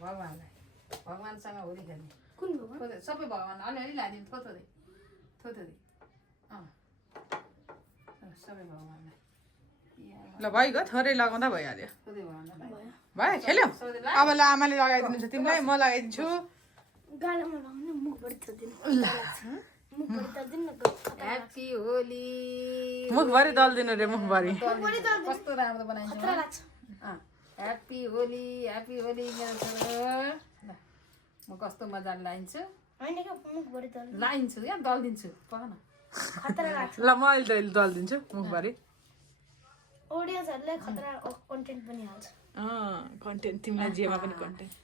भगवान्लाई भगवान्सँग होली खेल्ने कुन भगवान सबै भगवान अलिअलि लाइदिनु थोथोरै थोथोरै सबै भगवान्लाई ल भइगयो थोरै लगाउँदा भइहाल्यो सबै भगवान्लाई भयो खेल्यौ अब ल आमाले लगाइदिनुहुन्छ तिमीलाई म लगाइदिन्छु गालामा लगाउने मुखभरि थदिनु ल मुखभरि थदिनु न ह्याप्पी होली मुखभरि दल्दिनु रे मुखभरि कस्तो राम्रो बनाइन्छ खतरा लाग्छ ह्याप्पी होली मेरो छोरो ल म कस्तो मजाले लाइन्छु हैन के मुखभरि थदिनु लाइन्छु क्या दलिदिन्छु पख न खतरा लाग्छ ल म अहिले दलिदिन्छु मुखभरि ऑडियन्सहरुले खतरा कन्टेन्ट पनि हाल्छ कन्टेन्ट तिमीलाई जेमा पनि कन्टेन्ट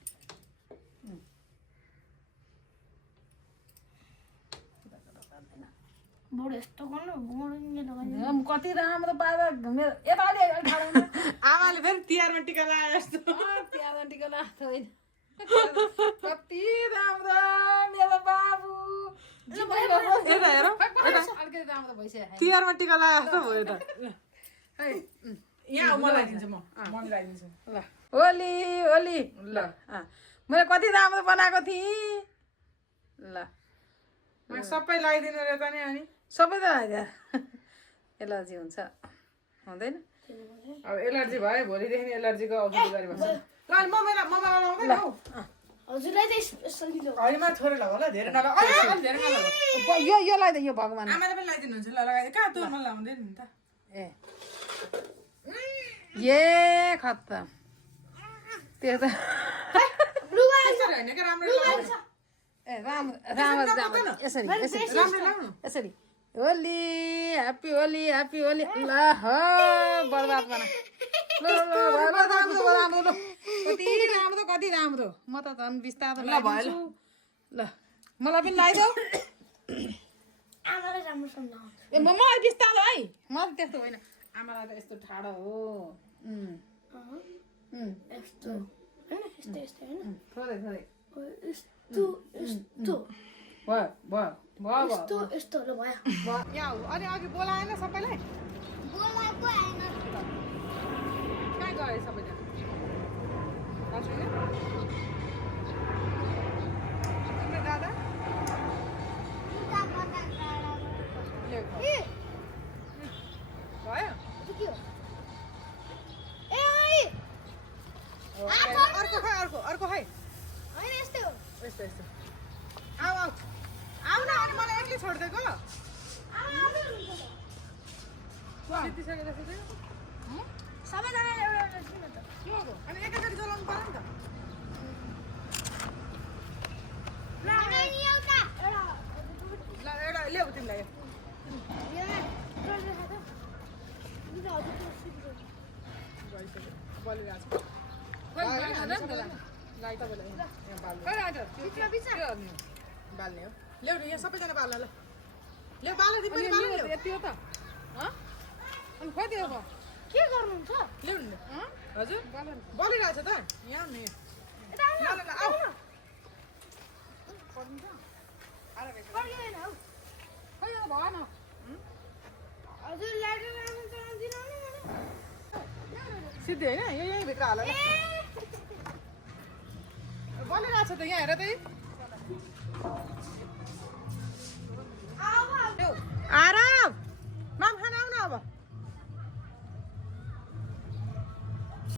बोर्ड यस्तो गर्नु बोर्डले लगाइदिनु कति राम्रो पारा मेरो यता अलि ठाडो आमाले फेरि तिहारमा टिका लगाए जस्तो त्यहाँ टिका लाग्छ होइन कति राम्रो मेरो बाबु यता हेर अलिकति राम्रो भइसक्यो तिहारमा टिका लगाए जस्तो भयो त यहाँ म लगाइदिन्छु म लगाइदिन्छु ल होली होली ल मैले कति राम्रो बनाएको थिएँ ल सबै लगाइदिनु रे त नि अनि सबै त एलर्जी हुन्छ हुँदैन अब एलर्जी भयो भोलिदेखि एलर्जीको औषधि गरी बस्छ ल म लगाउँदैन हौ हजुरलाई चाहिँ स्पेशल दिलो हरिमा थोरै लगाऊ ल धेरै नलगाऊ धेरै नलगाऊ यो लगाइदियो यो भगवान् आमाले पनि लगाइदिनुहुन्छ ल लगाइदिनु कहाँ तँ मलाई लगाउँदैन नि त ए खत्तम त्यो त होइन क्या राम्रो ए राम्रो यसरी यसरी होली ह्याप्पी होली ल हो बर्बाद बना कति राम्रो म त झन् बिस्तारो ल भयो ल मलाई पनि लगाइदेऊ आमाले राम्रोसँग लगाउँछ ए म बिस्तारो है म त त्यस्तो होइन आमालाई त यस्तो ठाडो हो यस्तो हैन यस्तो यस्तो हैन थोरै थोरै यस्तो यस्तो भयो यस्तो यस्तो ल भयो यहाँ अनि अघि बोलाएन सबैलाई बोलाएको हैन कहाँ गयो सबैजना तिम्रो दादा भयो अर्को खै अर्को खै हैन यस्तो हो यस्तो आऊ न अनि मलाई एक्लै छोडिदिएको जितिसकेर सबैजना एउटा एउटा किन त अनि एकैचोटि जलाउनु पर्यो नि त लगाइनी एउटा ल एउटा ल्याऊ तिमीलाई गइसक्यो बलिरहेको छ बाल्ने हो ल्याउ न यहाँ सबैजना बाल्न ल ल्याउ बाल यति हो त अनि खोइ त्यो के गर्नुहुन्छ ल्याउ न हजुर बलिरहेको छ त यहाँ नि आऊ पर्दैन हौ खोइ भएन हजुर ल्याटर राख्नु चाहन्दिन नि सिद्धि होइन यहीँभित्र हाल बलिरहेको छ त यहाँ हेर त आऊ आरा